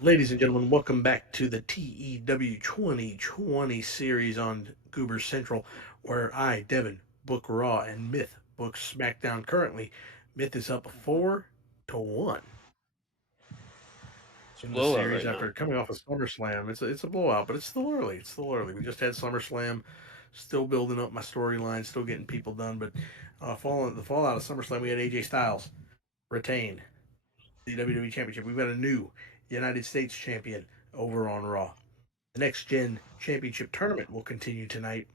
Ladies and gentlemen, welcome back to the TEW 2020 series on Goober Central, where I, Devin, book Raw and Myth book Smackdown. Currently, Myth is up 4-1 It's a in the blowout series right now. after coming off of SummerSlam. It's a blowout, but it's still early. It's still early. We just had SummerSlam, still building up my storyline, still getting people done. But the fallout of SummerSlam, we had AJ Styles retain the WWE Championship. We've got a new United States champion over on Raw. The Next Gen Championship tournament will continue tonight,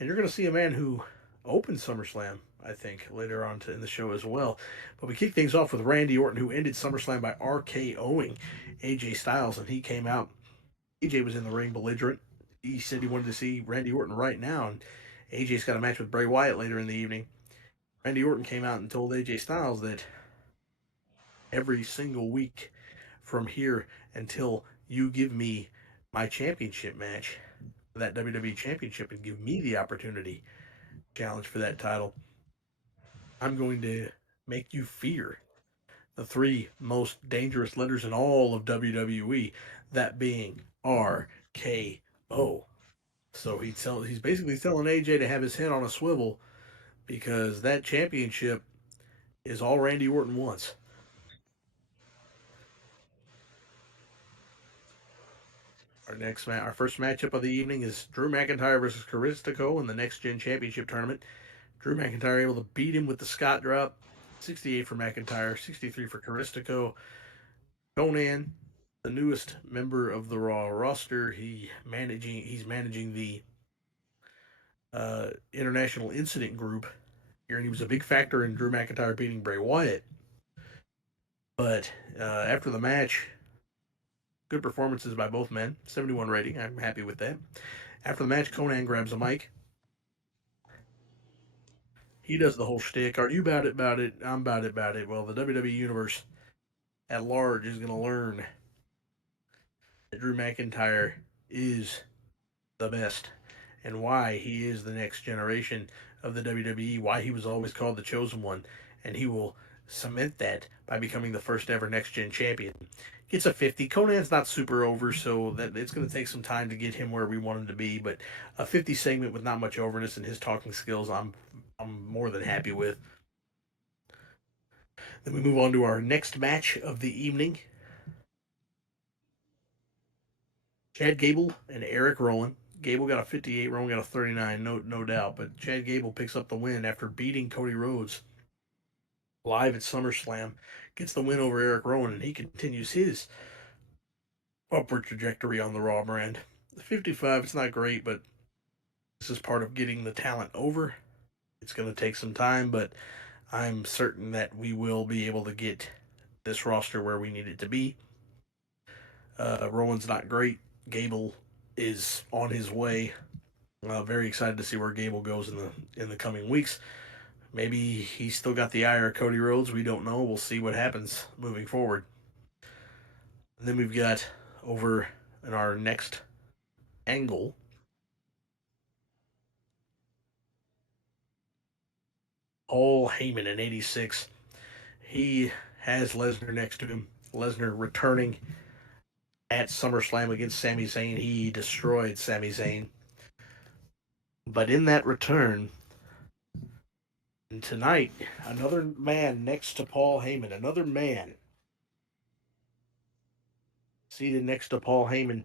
and you're going to see a man who opened SummerSlam, I think, later on in the show as well. But we kick things off with Randy Orton, who ended SummerSlam by RKOing AJ Styles, and he came out. AJ was in the ring belligerent. He said he wanted to see Randy Orton right now, and AJ's got a match with Bray Wyatt later in the evening. Randy Orton came out and told AJ Styles that every single week from here until you give me my championship match, that WWE Championship, and give me the opportunity challenge for that title, I'm going to make you fear the three most dangerous letters in all of WWE, that being RKO. So he's basically telling AJ to have his head on a swivel because that championship is all Randy Orton wants. Our first matchup of the evening is Drew McIntyre versus Caristico in the Next Gen Championship tournament. Drew McIntyre able to beat him with the Scott drop. 68 for McIntyre, 63 for Caristico. Conan, the newest member of the Raw roster, he's managing the International Incident Group here, and he was a big factor in Drew McIntyre beating Bray Wyatt. But after the match, good performances by both men. 71 rating. I'm happy with that. After the match, Conan grabs a mic. He does the whole shtick. Are you about it? About it? I'm about it. About it. Well, the WWE Universe at large is going to learn that Drew McIntyre is the best and why he is the next generation of the WWE, why he was always called the chosen one, and he will cement that by becoming the first ever next gen champion. Gets a 50. Conan's not super over, so that it's going to take some time to get him where we want him to be, but a 50 segment with not much overness and his talking skills, I'm more than happy with. Then we move on to our next match of the evening. Chad Gable and Eric Rowan. Gable got a 58, Rowan got a 39, no doubt. But Chad Gable picks up the win after beating Cody Rhodes live at SummerSlam. Gets the win over Eric Rowan, and he continues his upward trajectory on the Raw brand. The 55, it's not great, but this is part of getting the talent over. It's going to take some time, but I'm certain that we will be able to get this roster where we need it to be. Rowan's not great. Gable is on his way. Very excited to see where Gable goes in the coming weeks. Maybe he's still got the ire of Cody Rhodes. We don't know. We'll see what happens moving forward. And then we've got over in our next angle, Paul Heyman in 86. He has Lesnar next to him. Lesnar returning at SummerSlam against Sami Zayn. He destroyed Sami Zayn. But in that return, and tonight, another man next to Paul Heyman, another man seated next to Paul Heyman,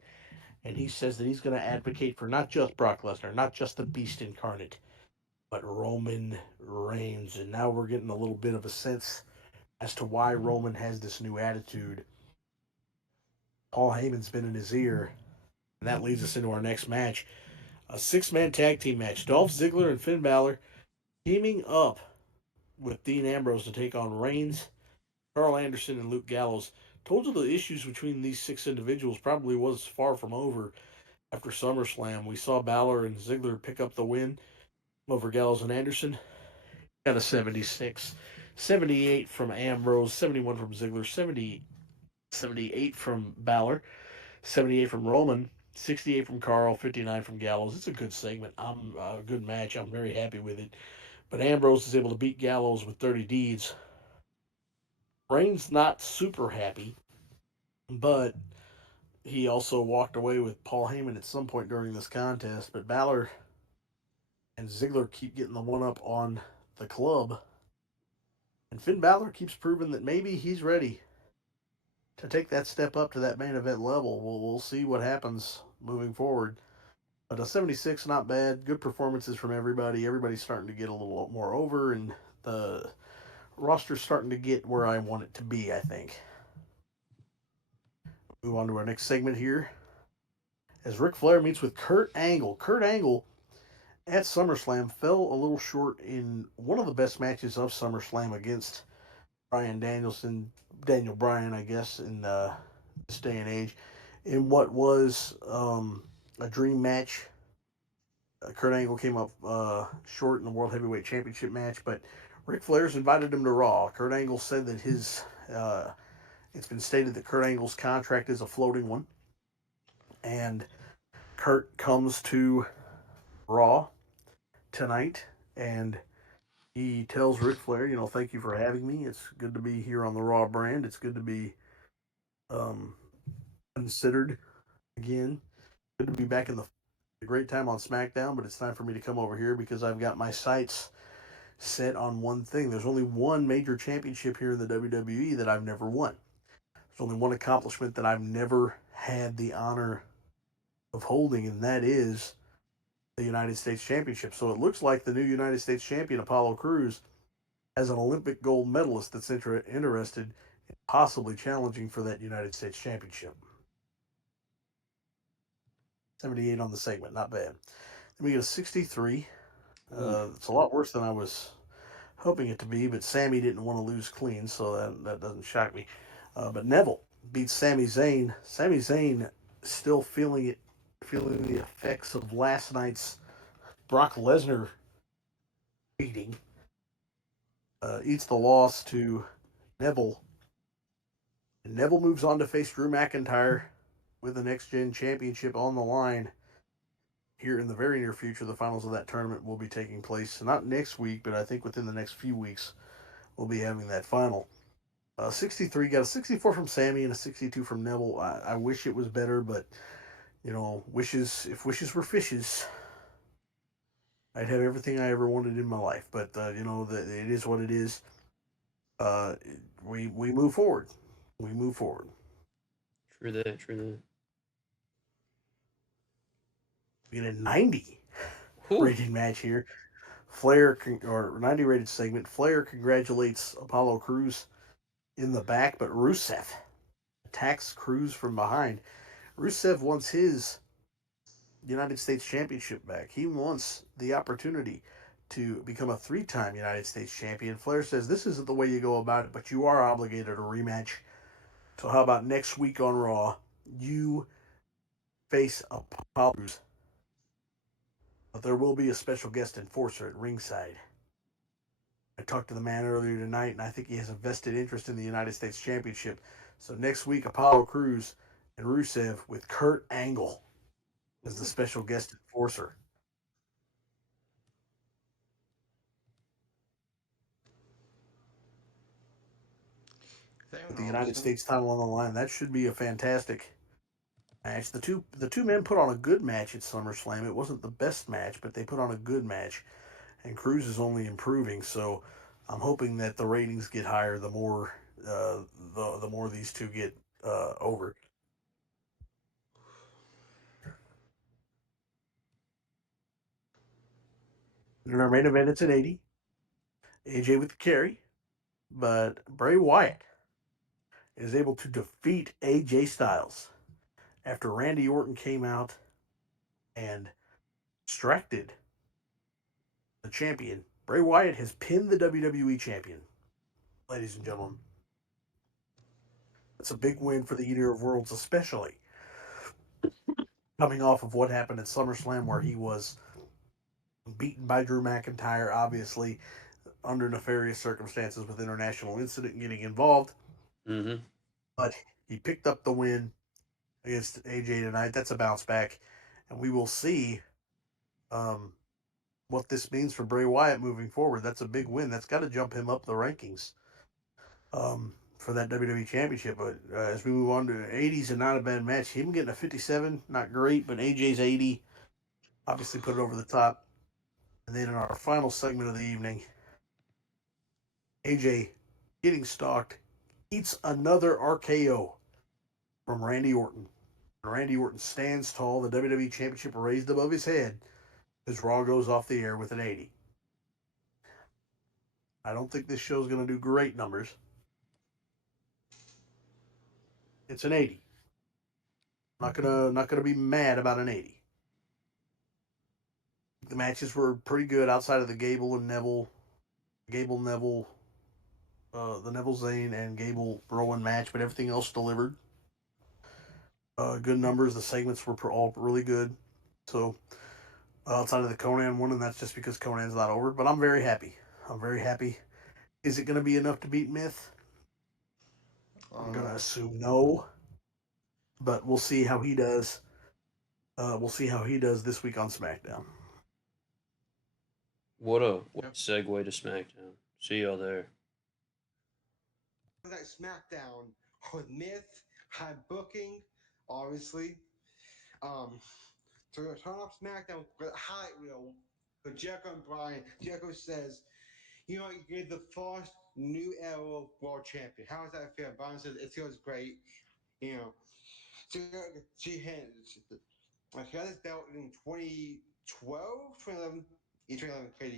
and he says that he's going to advocate for not just Brock Lesnar, not just the Beast incarnate, but Roman Reigns. And now we're getting a little bit of a sense as to why Roman has this new attitude. Paul Heyman's been in his ear, and that leads us into our next match, a six-man tag team match. Dolph Ziggler and Finn Balor teaming up with Dean Ambrose to take on Reigns, Carl Anderson, and Luke Gallows. Told you the issues between these six individuals probably was far from over after SummerSlam. We saw Balor and Ziggler pick up the win over Gallows and Anderson. Got a 76. 78 from Ambrose, 71 from Ziggler, 78 from Balor, 78 from Roman, 68 from Carl, 59 from Gallows. It's a good segment. I'm a good match. I'm very happy with it. But Ambrose is able to beat Gallows with 30 deeds. Reigns not super happy. but he also walked away with Paul Heyman at some point during this contest. But Balor and Ziggler keep getting the one up on the club, and Finn Balor keeps proving that maybe he's ready to take that step up to that main event level. We'll see what happens moving forward. But a 76, not bad. Good performances from everybody. Everybody's starting to get a little more over, and the roster's starting to get where I want it to be, I think. Move on to our next segment here. As Ric Flair meets with Kurt Angle. Kurt Angle at SummerSlam fell a little short in one of the best matches of SummerSlam against Daniel Bryan, I guess, in this day and age, in what was a dream match. Kurt Angle came up short in the World Heavyweight Championship match, but Ric Flair's invited him to Raw. Kurt Angle said that it's been stated that Kurt Angle's contract is a floating one, and Kurt comes to Raw tonight, and he tells Ric Flair, thank you for having me. It's good to be here on the Raw brand. It's good to be um, considered again. Good to be back in the great time on SmackDown, but it's time for me to come over here because I've got my sights set on one thing. There's only one major championship here in the WWE that I've never won. There's only one accomplishment that I've never had the honor of holding, and that is the United States Championship. So it looks like the new United States champion, Apollo Crews, has an Olympic gold medalist that's interested in possibly challenging for that United States Championship. 78 on the segment, not bad. Then we get a 63. It's a lot worse than I was hoping it to be, but Sammy didn't want to lose clean, so that doesn't shock me. But Neville beats Sami Zayn. Sami Zayn still feeling the effects of last night's Brock Lesnar beating. Eats the loss to Neville. And Neville moves on to face Drew McIntyre with the Next Gen Championship on the line here in the very near future. The finals of that tournament will be taking place not next week, but I think within the next few weeks we'll be having that final. 63 got a 64 from Sammy and a 62 from Neville. I wish it was better, but wishes, if wishes were fishes, I'd have everything I ever wanted in my life. But it is what it is. We move forward. We move forward. True that. True that. We get a 90 Whew. rated match here. Or 90 rated segment. Flair congratulates Apollo Crews in the back, but Rusev attacks Crews from behind. Rusev wants his United States Championship back. He wants the opportunity to become a 3-time United States champion. Flair says this isn't the way you go about it, but you are obligated a rematch. So how about next week on Raw, you face Apollo Crews, but there will be a special guest enforcer at ringside. I talked to the man earlier tonight, and I think he has a vested interest in the United States Championship. So next week, Apollo Crews and Rusev with Kurt Angle as the special guest enforcer. With the United Awesome. States title on the line, that should be a fantastic match. The two men put on a good match at SummerSlam. It wasn't the best match, but they put on a good match, and Crews is only improving. So I'm hoping that the ratings get higher the more the more these two get over. In our main event, it's an 80. AJ with the carry, but Bray Wyatt is able to defeat AJ Styles after Randy Orton came out and distracted the champion. Bray Wyatt has pinned the WWE champion, ladies and gentlemen. That's a big win for the Eater of Worlds, especially coming off of what happened at SummerSlam, where he was beaten by Drew McIntyre, obviously under nefarious circumstances with international incident getting involved. Mm-hmm. But he picked up the win against AJ tonight. That's a bounce back, and we will see um, what this means for Bray Wyatt moving forward. That's a big win. That's got to jump him up the rankings. for that WWE Championship. But as we move on to 80s, and not a bad match. Him getting a 57, not great, but AJ's 80 obviously put it over the top. And then in our final segment of the evening, AJ getting stalked, eats another RKO from Randy Orton. Randy Orton stands tall, the WWE Championship raised above his head as Raw goes off the air with an 80. I don't think this show's going to do great numbers. It's an 80. Not gonna be mad about an 80. The matches were pretty good outside of the Gable Neville, the Neville Zane and Gable Rowan match, but everything else delivered. Good numbers. The segments were all really good. So outside of the Conan one, and that's just because Conan's not over. But I'm very happy. I'm very happy. Is it going to be enough to beat Myth? I'm going to assume no. But we'll see how he does. We'll see how he does this week on SmackDown. What a segue to SmackDown. See y'all there. That SmackDown with Myth, high booking, obviously. So we're gonna turn off SmackDown with a highlight reel for Jericho and Bryan. Jericho says, "You know, you're the first new era world champion. How does that feel?" Bryan says, "It feels great." You know, she got this belt in 2012, 2011, 2011,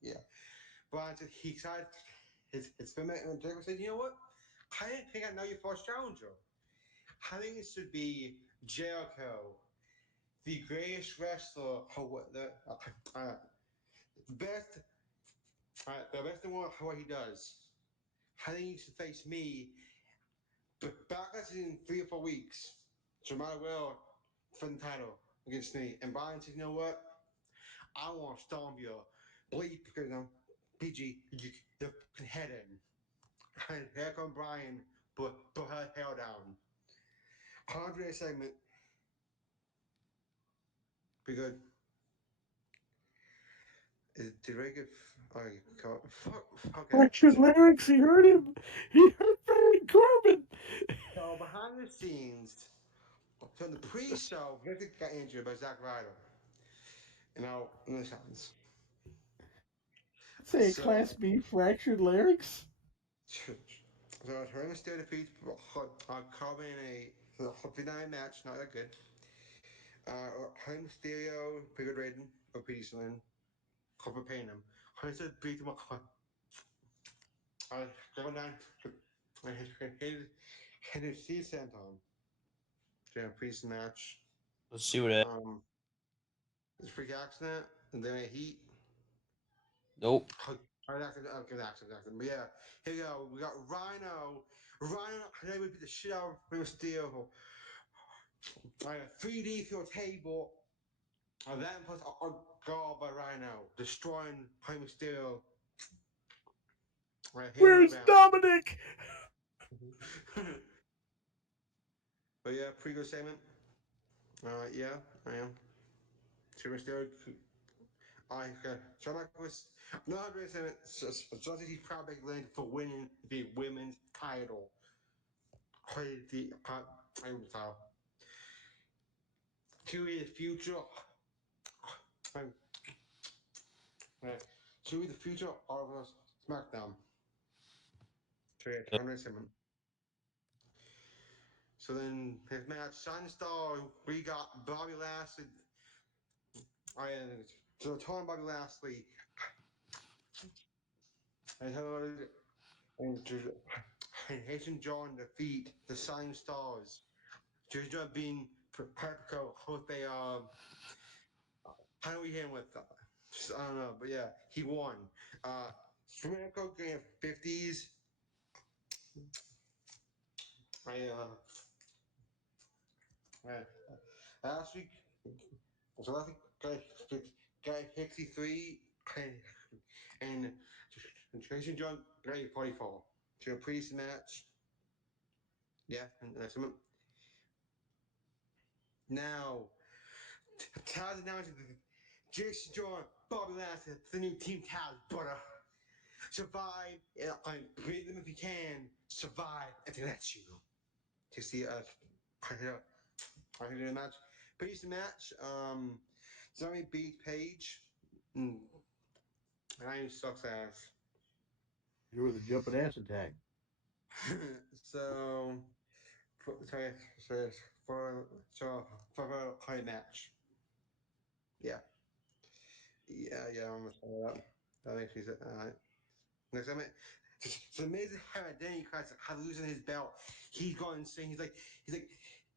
yeah. Bryan said he excited his film, and Jericho said, "You know what? I didn't think I know your first challenger. I think it should be Jericho, the greatest wrestler, best, the best in the world, what he does. I think he should face me, but backlash in 3 or 4 weeks. So might as well for the title against me." And Bryan says, "You know what? I want to stomp your bleep because I'm PG, your head in." And here comes Bryan, put her hair down. 100 segment. Be good. Did Ray get? Oh, fuck. Okay. Fractured larynx. He hurt him. He hurt Baron Corbin. So behind the scenes, so in the pre-show, Victor got injured by Zack Ryder. You know, in the sounds. Say Class B fractured larynx. So Rey Mysterio defeats Corbin in a 59 match, not that good. Rey Mysterio, pretty good rating for Peterson. Corbin paying him. Rey Mysterio beat him up. Going down. And his seat sent on. So yeah, Peterson match. Let's see what happens. It's a freak accident, and then a heat. Nope. Accident. But yeah, here we go. We got Rhino. They would beat the shit out of Rey Mysterio. 3D through a table. And then plus a guard by Rhino, destroying Rey Mysterio. Where's Dominic? But yeah, pre-go segment. Yeah, I am. Rey Mysterio. Shawn Michaels. No, I'm saying so he's probably landed for winning the women's title. The title. To the future. To the future of SmackDown. So yeah, 107. So then his match, Shining Star, we got Bobby Lashley. So Tom Bobby Lashley and Haitian John defeat the Shining Stars. Just being Pepco, what they how do we hit him with? I don't know, but yeah, he won. Smackdown game 50s. Last week, so last week got 63 and Tracy John got 44. So a pretty match. Yeah, and that's it. Now, Taz announced Jason John, Bobby Lashley, the new team Taz, brother. survive, beat them if you can, survive if they let you. To see I can do a match. Previous match, Zombie beat Paige. And I sucks ass. You were the jumping ass attack. So, for a high match. Yeah. I'm gonna set it up. That makes me alright. Next time, it's amazing how Danny Christ how losing his belt. He's going insane. He's like,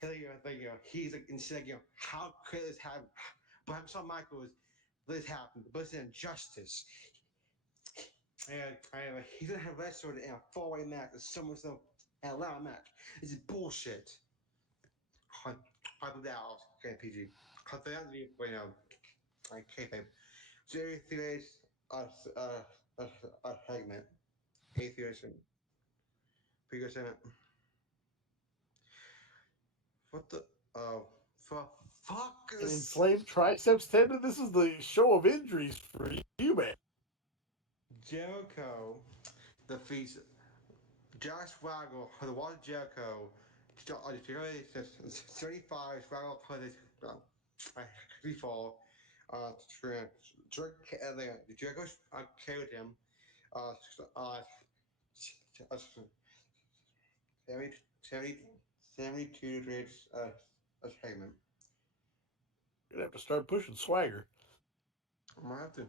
there you go. He's like insane. How could this happen? But Shawn Michaels, this happened. But it's an injustice. And he's gonna have wrestled in a four-way match, a SummerSlam, and a ladder match. This is bullshit. I do that. Okay, PG. I think that to be, kayfabe. So theories, a segment. Atheism. Pretty good segment. What the? Oh, for fuck An this. inflamed triceps tendon. This is the show of injuries for you, man. Jericho defeats Josh Swaggle for the Water Jericho. 35 Swaggle for this free fall. Jericho carried him. 70, 72 degrees a segment. You're gonna have to start pushing Swagger. I might have to.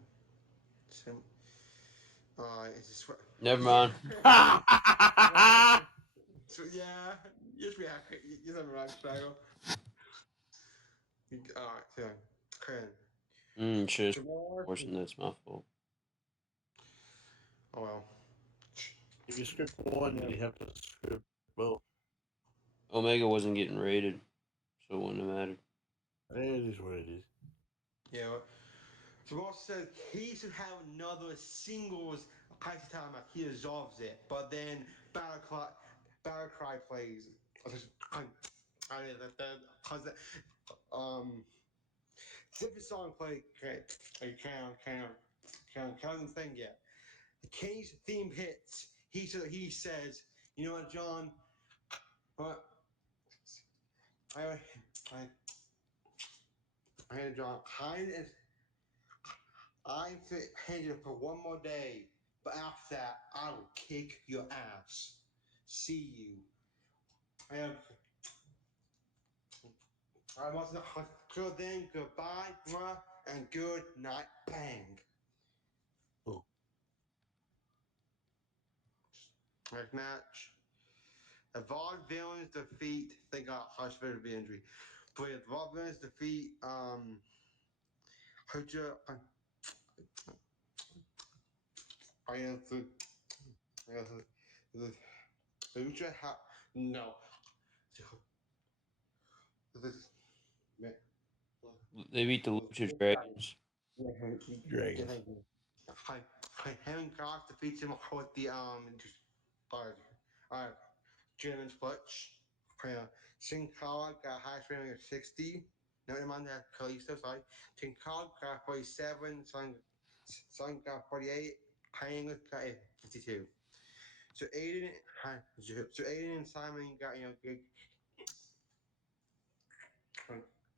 It's just, Never mind. So yeah, yes we have. Yes, I'm right, Swaggle. Alright, so okay. Shit. Tomorrow. Forcing that's my fault. Oh well. If you script one, you have to script both. Omega wasn't getting rated, so it wouldn't have mattered. It is what it is. Yeah. Tomorrow said he should have another singles Pisces time match. He resolves it, but then Battle Cry plays. Cause different song play. Can't thing yet. The King's theme hits. He says, you know what, John? What? I John. I'm paying you for one more day, but after that, I will kick your ass. See you. And I must not. So then, goodbye, and good night, bang. Oh. Next match. Evolved Villains defeat. Thank God, hospital be injury. But Evolved Villains defeat. Hurja. I have to. Lucha. No. They beat the Lucha Dragons. Dragons. Him Cox defeats him with the German Butch. Sin Cara got high rating of 60. No, never mind that Kalisto, sorry. Sin Cara got 47. Son got 48. Hang got 52. So Aiden and Simon got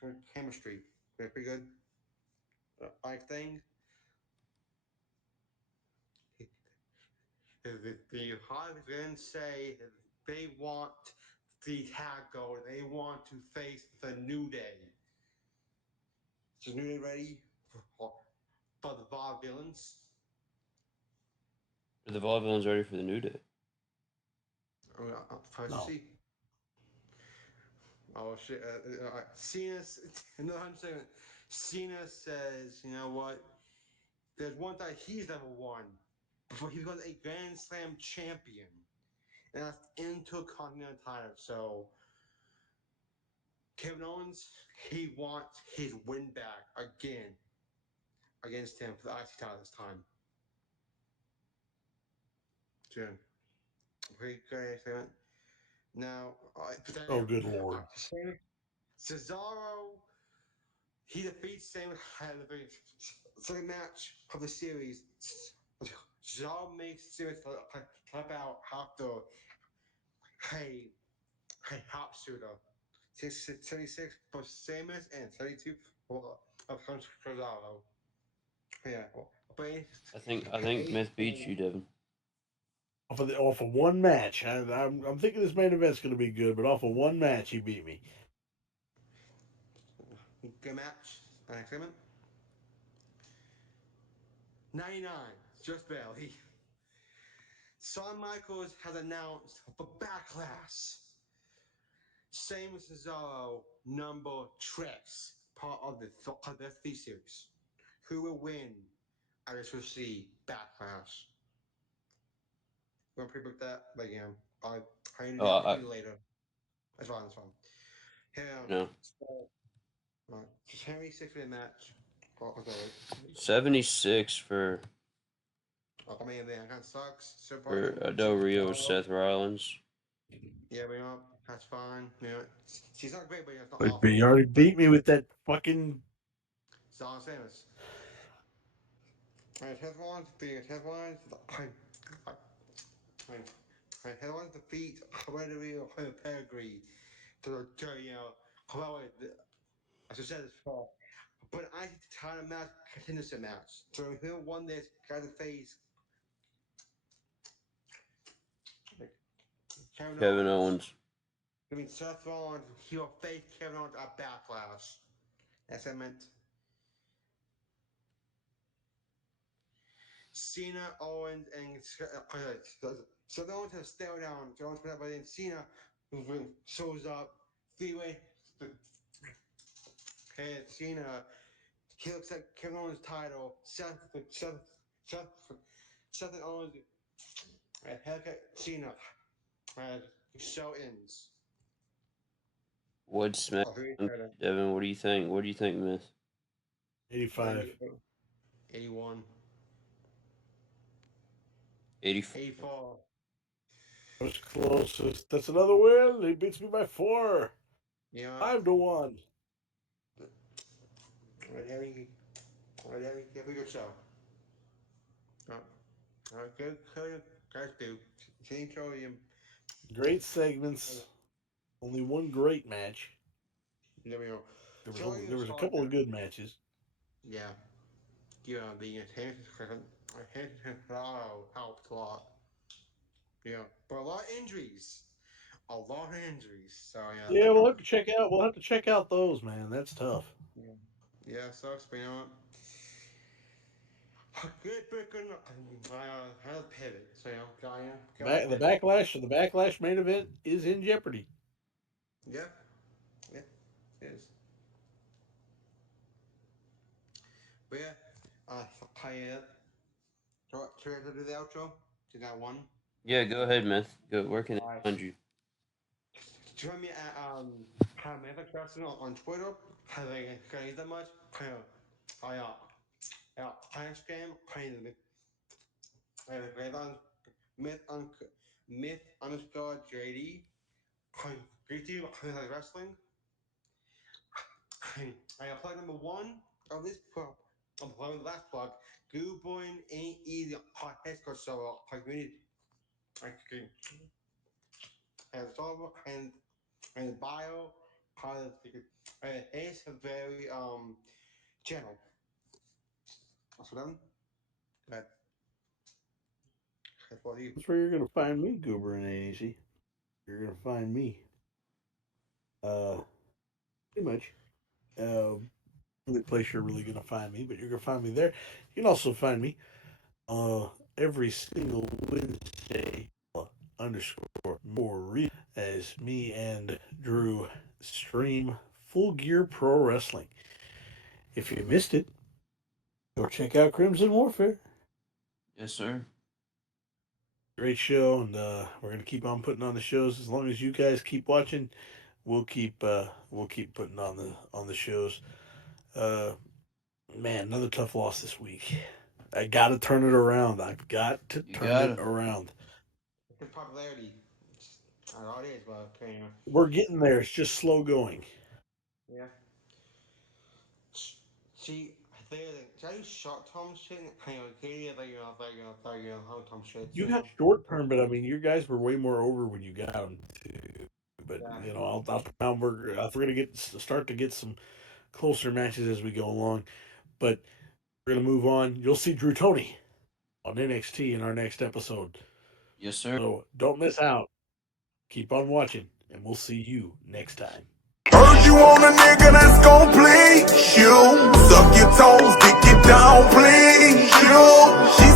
good chemistry. Pretty good. I think the Hawks say they want the tag goal. They want to face the New Day. Is New Day ready for the Bob Villains? Are the Vaudevillains ready for the New Day? First No. see. Oh shit! Cena, another 100 Cena says, you know what? There's one time he's never won before he was a Grand Slam champion, and that's Intercontinental title. So Kevin Owens, he wants his win back again against him for the IC title this time. June. Great segment. Now, Oh, good lord. Cesaro, he defeats Sam at the second match of the series. Cesaro makes serious tap out after hey hop shooter. 36 for Samus and 32 for Cesaro. Yeah, but I think Myth beats you, Devin. Off of one match. I'm thinking this main event's going to be good, but off of one match, he beat me. good match. Next segment. 99, just barely. Shawn Michaels has announced for Backlash. Same as Cesaro, number tricks, part of the thesis. Who will win at this will see Backlash? You want to predict that? Like, I need to Oh, do that later. That's fine, that's fine. Yeah, no. so, just Henry 6-minute match. Oh, okay, wait. 76 for Oh, man, that kind of sucks. So far, for Del Rio with Seth Rollins. yeah, but that's fine. She's not great, but it's not But awful. you already beat me with that fucking. That's all I'm saying is. Headlines, the headlines, headlines defeat hereditary pedigree to well, as I said this before, but I think the title match, continues match. So who won this got to face Kevin Kevin Owens. Owens. I mean, Seth Rollins, he will face Kevin Owens at Backlash. That's what I meant. Cena, Owens, and Seth Owens has stare down. Jones, but then Cena shows up. Three-way. And Cena, he looks at Kevin Owens' title. Seth and Owens, and haircut Cena. And the show ends. What SmackDown? Devin, what do you think? What do you think, Myth? 85. 81. 84. 84. That was closest. That's another win. He beats me by 4. Yeah. 5-1. Have a good show. Good, guys do. Team Trillium. Great segments. Only one great match. There we go. There was a couple of good matches. Yeah. Yeah, the attention helped a lot. Yeah, but a lot of injuries. A lot of injuries. So Yeah, we'll have to check out. We'll have to check out those, man. That's tough. Yeah, sucks, but you know what? Good, but good. I had a pivot. So The backlash main event is in jeopardy. Yeah, yeah, it is. But yeah, should I do the outro? Did that one? Yeah, go ahead, Myth. Go. Where can they Alright. find you? Join me at Mythic Wrestling on Twitter. I think I use that much. Instagram. Myth on Myth underscore JD. Great Wrestling. I plug number 1 of this plug. I'm plugging the last plug. Gooboing ain't easy. High school so community. And it's all and the bio. It's a very channel. So then, that that's what you. That's where you're gonna find me, Goober and AAC. You're gonna find me. Pretty much. The place you're really gonna find me, but you're gonna find me there. You can also find me every single Wednesday underscore more as me and Drew stream Full Gear Pro Wrestling. If you missed it, go check out Crimson Warfare. Yes, sir. Great show, and we're gonna keep on putting on the shows as long as you guys keep watching. We'll keep putting on the shows. Man, another tough loss this week. I got to turn it around. I've got to turn it around. His popularity. I know it is, but okay. We're getting there. It's just slow going. Yeah. See, failing. Did I short Tom shit? Hang on, okay, there you go, how Tom shit. You got short term, but I mean, your guys were way more over when you got them. But Yeah. you know, we're gonna start to get some closer matches as we go along. But we're gonna move on. You'll see Drew Tony on NXT in our next episode. Yes, sir. So don't miss out. Keep on watching, and we'll see you next time. Heard you on a nigga that's gon' please you. Suck your toes, dick it down, please you. She